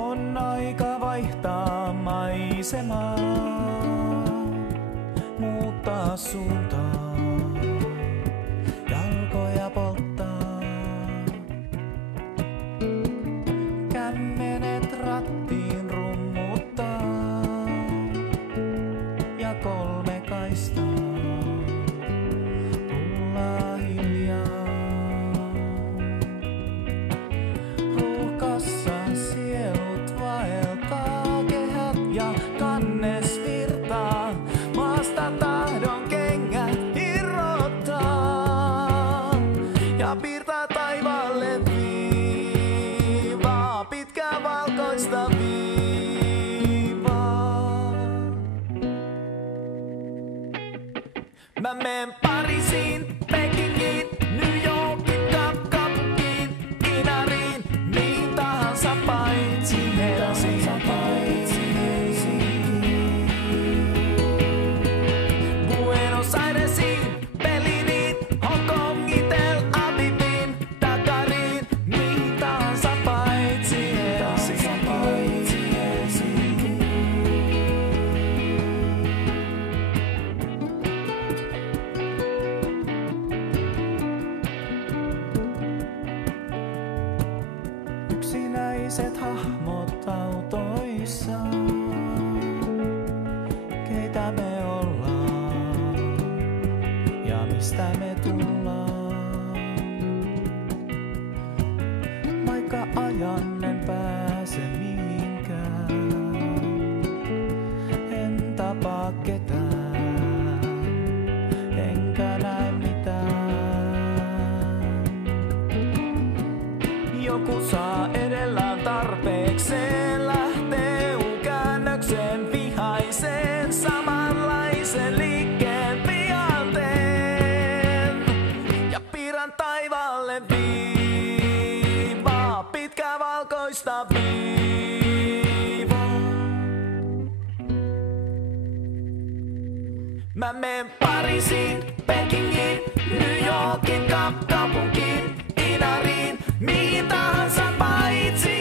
On aika vaihtaa maisemaa, muuttaa suuntaa, jalkoja polttaa. Kämmenet rattiin rummuttaa ja 3 kaistaa tullaa hiljaa. Ruuhkassa sielut vaeltaa, kehät ja kannes virtaa, maasta tahdon kengät irrottaa ja piirtää taivaalle viivaa, pitkää valkoista viivaa. Mä menen Pariisiin, Pekingiin, New Yorkiin, kaupunkiin, Inariin, mihin tahansa paitsi Helsinkiin. Buenos Airesiin, Berliiniin, Hongkongiin, Tel Aviviin, Dakariin, mihin tahansa paitsi Helsinkiin. Yksinäiset hahmot autoissa, keitä me ollaan ja mistä me tullaan. Vaikka ajan en pääse mihinkään, en tapaa ketään, enkä näe mitään. Joku saa edellään tarpeekseen, lähtee U-käännökseen vihaiseen, samanlaisen liikkeen pian teen. Ja piirrän taivaalle viivaa, pitkää valkoista viivaa. Mä menen Pariisiin, Pekingiin, New Yorkiin, kaupunkiin, Inariin, mihin tahansa paitsi